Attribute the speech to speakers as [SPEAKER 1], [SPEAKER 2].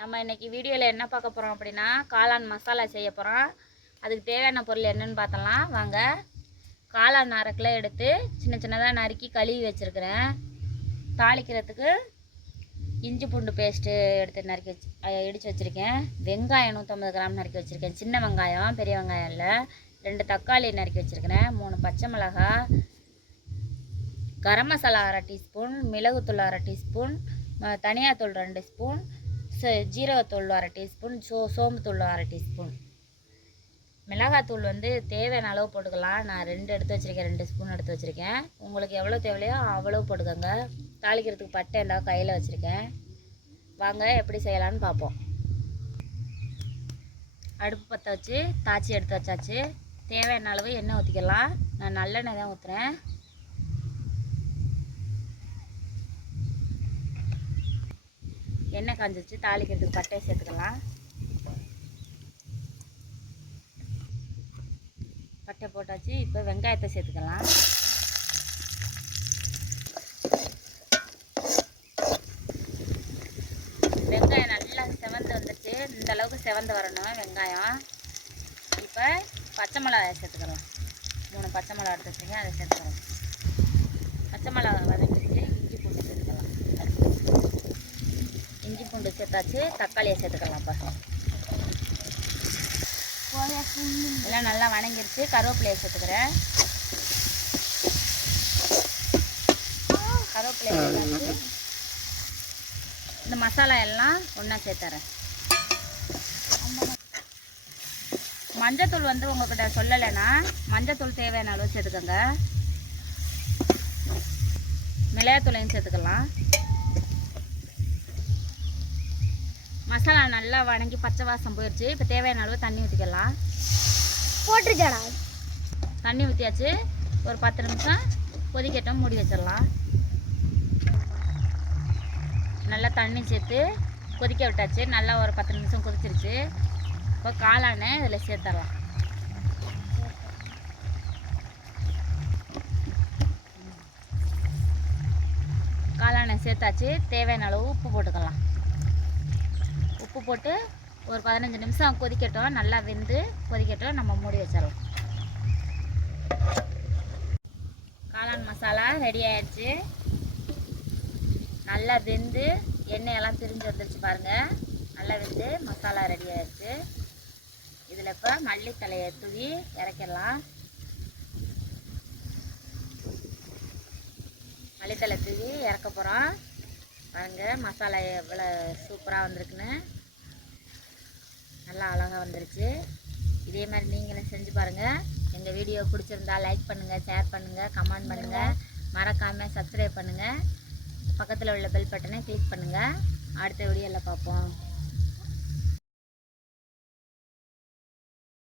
[SPEAKER 1] நம்ம இன்றைக்கி வீடியோவில் என்ன பார்க்க போகிறோம் அப்படின்னா காளான் மசாலா செய்ய போகிறோம் அதுக்கு தேவையான பொருள் என்னன்னு பார்த்தலாம் வாங்க. காளான் அரை கிலோ எடுத்து சின்ன சின்னதாக நறுக்கி கழுவி வச்சுருக்கிறேன். தாளிக்கிறதுக்கு இஞ்சி பூண்டு பேஸ்ட்டு எடுத்து நறுக்கி வச்சு இடித்து வச்சுருக்கேன். வெங்காயம் நூற்றம்பது கிராம் நறுக்கி வச்சுருக்கேன். சின்ன வெங்காயம் பெரிய வெங்காயம் இல்லை. ரெண்டு தக்காளி நறுக்கி வச்சுருக்கிறேன். மூணு பச்சை மிளகாய் கரம் மசாலா அரை டீஸ்பூன் மிளகுத்தூள் அரை டீஸ்பூன் தனியாத்தூள் ரெண்டு ஸ்பூன் ச- ஜீரகத்தூள் அரை டீஸ்பூன் சோ சோம்புத்தூள் அரை டீஸ்பூன். மிளகாத்தூள் வந்து தேவையான அளவு போட்டுக்கலாம். நான் ரெண்டு எடுத்து வச்சுருக்கேன் ரெண்டு ஸ்பூன் எடுத்து வச்சுருக்கேன். உங்களுக்கு எவ்வளோ தேவையோ அவ்வளோ போட்டுக்கோங்க. தாளிக்கிறதுக்கு பட்டை இருந்தால் கையில் வச்சுருக்கேன். வாங்க எப்படி செய்யலான்னு பார்ப்போம். அடுப்பு பற்ற வச்சு தாச்சி எடுத்து வச்சாச்சு. தேவையான அளவு எண்ணெய் ஊற்றிக்கலாம் நான் நல்லெண்ணெய் தான் ஊற்றுறேன் எண்ணெய் காஞ்சிச்சு தாளிக்கிறதுக்கு பட்டையை சேர்த்துக்கலாம். பட்டை போட்டாச்சு இப்போ வெங்காயத்தை சேர்த்துக்கலாம். வெங்காயம் நல்லா செவந்து வந்துச்சு இந்த அளவுக்கு செவந்து வரணும் வெங்காயம். இப்போ பச்சை மிளகாய் சேர்த்துக்கலாம். மூணு பச்சை மிளகா எடுத்து அதை சேர்த்துக்கலாம். பச்சை மிளகா வதக்கிட்டு இஞ்சி பூண்டு சேர்த்துக்கலாம் இஞ்சி பூண்டு சேர்த்தாச்சு. தக்காளியை சேர்த்துக்கலாம் இப்போ எல்லாம் நல்லா வணங்கிருச்சு. கருவேப்பிலையை சேர்த்துக்கிறேன். கருவேப்பிலையை சேர்த்தாச்சு. இந்த மசாலா எல்லாம் ஒன்றா சேர்த்துறேன். மஞ்சத்தூள் வந்து உங்ககிட்ட சொல்லலைன்னா மஞ்சத்தூள் தேவையான அளவு சேர்த்துக்கோங்க. மிளகாத்தூளையும் சேர்த்துக்கலாம். மசாலா நல்லா வணங்கி பச்சை வாசம் போயிடுச்சு இப்போ தேவையான அளவு தண்ணி ஊற்றிக்கலாம்
[SPEAKER 2] போட்டிருக்கேடா.
[SPEAKER 1] தண்ணி ஊற்றியாச்சு ஒரு பத்து நிமிஷம் கொதிக்கட்டும் மூடி வச்சிடலாம். நல்லா தண்ணி சேர்த்து கொதிக்க விட்டாச்சு. நல்லா ஒரு பத்து நிமிஷம் கொதிச்சிருச்சு. இப்போ காளானை இதில் சேர்த்துடலாம். காளானை சேர்த்தாச்சு. தேவையான அளவு உப்பு போட்டுக்கலாம். போட்டு ஒரு பதினஞ்சு நிமிஷம் கொதிக்கட்டும். நல்லா வெந்து கொதிக்கட்டும். நம்ம மூடி வச்சிடலாம் காளான் மசாலா ரெடி ஆயிடுச்சு. நல்லா வெந்து எண்ணெயெல்லாம் பிரிஞ்சு வந்துருச்சு பாருங்கள் நல்லா வெந்து மசாலா ரெடி ஆயிடுச்சு. இதில் இப்போ மல்லித்தலையை தூவி இறக்கிடலாம். மல்லித்தலை தூவி இறக்க போகிறோம் பாருங்கள் மசாலா எவ்வளோ சூப்பராக வந்திருக்குன்னு. நல்லா அழகாக வந்துருச்சு இதே மாதிரி நீங்களும் செஞ்சு பாருங்கள் எங்கள் வீடியோ பிடிச்சிருந்தா லைக் பண்ணுங்கள் ஷேர் பண்ணுங்கள் கமெண்ட் பண்ணுங்கள் மறக்காமல் சப்ஸ்கிரைப் பண்ணுங்கள் பக்கத்தில் உள்ள பெல் பட்டனை கிளிக் பண்ணுங்கள் அடுத்த வீடியோவில் பார்ப்போம்.